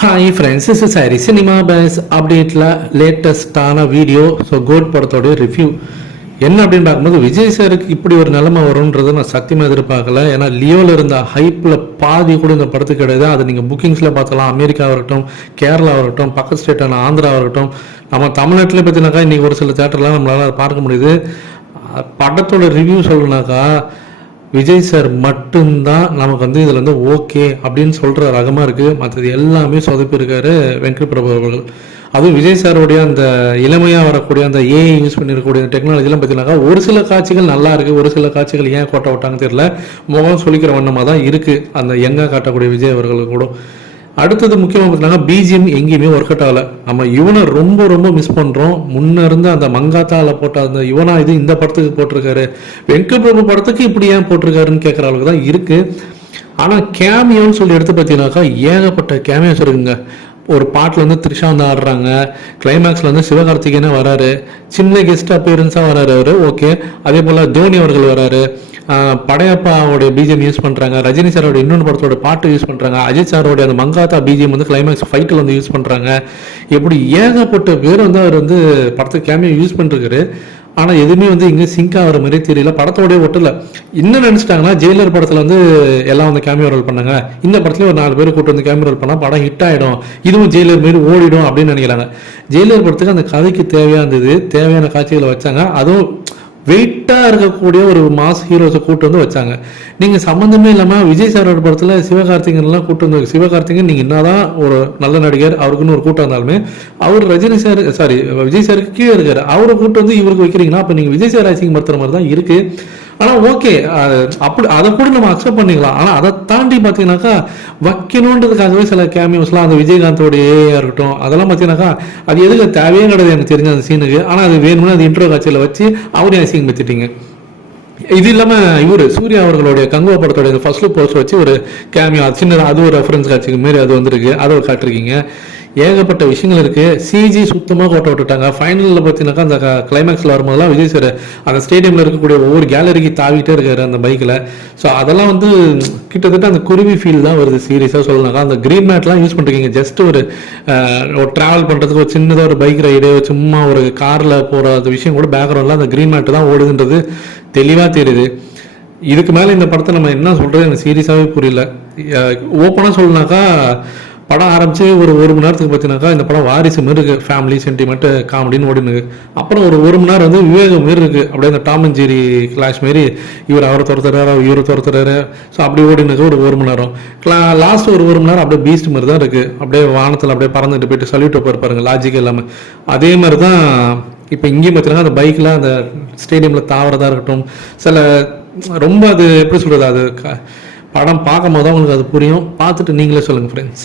Hi friends is sorry cinema base அப்டேட்டில் லேட்டஸ்டான video so GOAT படத்தோடைய ரிவ்யூ என்ன அப்படின்னு பார்க்கும்போது விஜய் சாருக்கு இப்படி ஒரு நிலைமை வரும்ன்றதை நான் சத்தியமாக எதிர்பார்க்கல. ஏன்னா லியோவில் இருந்த ஹைப்பில் பாதி கூட இந்த படத்துக்கு கிடையாது. அதை நீங்கள் புக்கிங்ஸில் பார்த்தலாம் அமெரிக்கா இருக்கட்டும் கேரளா இருக்கட்டும் பக்கத்து ஸ்டேட்டான ஆந்திரா இருக்கட்டும் நம்ம தமிழ்நாட்டில் பார்த்தீங்கன்னாக்கா இன்றைக்கி ஒரு சில தேட்டர்லாம் நம்மளால் அதை பார்க்க முடியுது. படத்தோட ரிவ்யூ சொல்லணுனாக்கா விஜய் சார் மட்டும்தான் நமக்கு வந்து இதில் வந்து ஓகே அப்படின்னு சொல்கிற ரகமாக இருக்குது மற்றது எல்லாமே சொதப்பியிருக்காரு வெங்கட் பிரபு அவர்கள். அதுவும் விஜய் சாருடைய அந்த இளமையாக வரக்கூடிய அந்த ஏஐ யூஸ் பண்ணிருக்கக்கூடிய டெக்னாலஜிலாம் பார்த்தீங்கன்னாக்கா ஒரு சில காட்சிகள் நல்லா இருக்குது ஒரு சில காட்சிகள் ஏன் கோட்டை விட்டாங்கன்னு தெரியல. முகம் சொல்லிக்கிற வண்ணமாக தான் இருக்குது அந்த யங்காக காட்டக்கூடிய விஜய் அவர்களுக்கு கூட. அடுத்தது முக்கியமாக பார்த்தீங்கன்னா பிஜிஎம் எங்கேயுமே ஒர்க் அவுட் ஆகல. நம்ம இவனை ரொம்ப ரொம்ப மிஸ் பண்ணுறோம் முன்ன இருந்து அந்த மங்காத்தாவில் போட்ட அந்த இவனா இது இந்த படத்துக்கு போட்டிருக்காரு. வெங்கட் பிரபு படத்துக்கு இப்படி ஏன் போட்டிருக்காருன்னு கேட்குற அளவுக்கு தான் இருக்குது ஆனால் கேமியோன்னு சொல்லி எடுத்து பார்த்தீங்கன்னாக்கா ஏகப்பட்ட கேமியோஸ் இருக்குங்க. ஒரு பாட்டில் வந்து த்ரிஷா வந்து ஆடுறாங்க. கிளைமேக்ஸில் வந்து சிவகார்த்திகேயனே வராரு. சின்ன கெஸ்ட் அப்பியரன்ஸாக வராரு அவர். ஓகே அதே போல் தோனி அவர்கள் வராரு. படையப்பாவோடைய பிஜிஎம் யூஸ் பண்ணுறாங்க ரஜினி சாரோட இன்னொன்று படத்தோட பாட்டு யூஸ் பண்ணுறாங்க அஜித் சாரோடைய அந்த மங்காத்தா பிஜிஎம் வந்து கிளைமேக்ஸ் ஃபைட்டில் வந்து யூஸ் பண்ணுறாங்க எப்படி ஏகப்பட்ட பேர் வந்து அவர் வந்து படத்துக்கு கேமியோ யூஸ் பண்ணிருக்காரு. ஆனால் எதுவுமே வந்து இங்கே சிங்க் ஆகிற மாதிரி தெரியல. படத்தோடய ஒட்டல. இன்னும் நினச்சிட்டாங்கன்னா ஜெயிலர் படத்தில் வந்து எல்லாம் வந்து கேமியோ ரோல் பண்ணாங்க. இந்த படத்துலேயும் ஒரு நாலு பேர் கூட்டு வந்து கேமியோ ரோல் பண்ணால் படம் ஹிட் ஆகிடும் இதுவும் ஜெயிலர் மாரி ஓடிடும் அப்படின்னு நினைக்கிறாங்க. ஜெயிலர் படத்துக்கு அந்த கதைக்கு தேவையாக இருந்தது தேவையான காட்சிகளை வச்சாங்க. அதுவும் வெயிட்டாக இருக்கக்கூடிய ஒரு மாஸ் ஹீரோஸை கூட்டு வந்து வச்சாங்க. நீங்கள் சம்மந்தமே இல்லாமல் விஜய் சாரோட படத்தில் சிவகார்த்திகன்லாம் கூட்டு வந்து சிவகார்த்திகன் நீங்கள் என்னதான் ஒரு நல்ல நடிகர் அவருக்குன்னு ஒரு கூட்டம் இருந்தாலுமே அவர் ரஜினி சார் சாரி விஜய் சாருக்கு கீழே இருக்கார். அவரை கூட்டு வந்து இவருக்கு வைக்கிறீங்கன்னா அப்போ நீங்கள் விஜய் சார் அசிங்கப்படுத்துற மாதிரி தான் இருக்குது ஆனால் ஓகே அப்படி அதை கூட நம்ம அக்செப்ட் பண்ணிக்கலாம். ஆனால் அதை தாண்டி பார்த்தீங்கன்னாக்கா வைக்கணுன்றதுக்காகவே சில கேமியோஸ்லாம் அந்த விஜயகாந்தோடைய இருக்கட்டும் அதெல்லாம் பார்த்தீங்கன்னாக்கா அது எதுக்கு தேவையே கிடையாது எனக்கு தெரிஞ்ச அந்த சீனுக்கு ஆனால் அது வேணும்னு அது இன்ட்ரோ காட்சியில் வச்சு அவரையும் அசிங்கம் பற்றிட்டீங்க இது இல்லாமல் இவர் சூர்யா அவர்களுடைய கங்குவா படத்தோட ஃபர்ஸ்ட் லுக் போஸ்ட் வச்சு ஒரு கேமியோ சின்னதாக அது ஒரு ரெஃபரன்ஸ் காட்சிக்கு மாரி அது வந்திருக்கு. அதை ஒரு காட்டிருக்கீங்க. ஏகப்பட்ட விஷயங்கள் இருக்கு. சிஜி சுத்தமாக கோட்டை விட்டுட்டாங்க. ஃபைனலில் பார்த்தீங்கன்னாக்கா அந்த கிளைமேக்ஸில் வரும்போதெல்லாம் விஜய் சார் அந்த ஸ்டேடியமில் இருக்கக்கூடிய ஒவ்வொரு கேலரிக்கு தாவிட்டே இருக்காரு அந்த பைக்கில் ஸோ அதெல்லாம் வந்து கிட்டத்தட்ட அந்த குருவி ஃபீல் தான் வருது சீரியஸாக சொல்லணும்னாக்கா. அந்த க்ரீன் மேட்லாம் யூஸ் பண்ணுறீங்க ஜஸ்ட் ஒரு ட்ராவல் பண்ணுறதுக்கு ஒரு சின்னதாக ஒரு பைக் ரைடு சும்மா ஒரு காரில் போகிற அந்த விஷயம் கூட பேக்ரவுண்டில் அந்த க்ரீன் மேட் தான் ஓடுதுன்றது தெளிவாக தெரியுது. இதுக்கு மேலே இந்த படத்தை நம்ம என்ன சொல்கிறது எனக்கு சீரியஸாகவே புரியல. ஓப்பனாக சொல்லணுனாக்கா படம் ஆரம்பிச்சு ஒரு ஒரு மணி நேரத்துக்கு பார்த்தீங்கன்னாக்கா இந்த படம் வாரிசு மாரி இருக்கு. ஃபேமிலி சென்டிமெண்ட் காமெடின்னு ஓடினுக்கு அப்புறம் ஒரு ஒரு மணி நேரம் வந்து விவேகம் மாரி இருக்கு. அப்படியே அந்த டாம் அண்ட் ஜெரி கிளாஷ் மாரி இவர் அவரை துரத்துறாரு அவர் இவரை துரத்துறாரு. ஸோ அப்படி ஓடினுக்கு ஒரு ஒரு மணி நேரம். லாஸ்ட் ஒரு ஒரு மணி நேரம் அப்படியே பீஸ்ட் மாதிரி தான் இருக்கு. அப்படியே வானத்தில் அப்படியே பறந்துட்டு போயிட்டு சல்யூட் வைப்பார் பாருங்க லாஜிக் இல்லாமல் அதே மாதிரி தான் இப்போ இங்கேயும் பார்த்தீங்கன்னா அந்த பைக்கில் அந்த ஸ்டேடியமில் தாவறதா இருக்கட்டும் சில ரொம்ப அது எப்படி சொல்கிறது அது க- படம் பார்க்கும் போது தான் உங்களுக்கு அது புரியும். பார்த்துட்டு நீங்களே சொல்லுங்கள் ஃப்ரெண்ட்ஸ்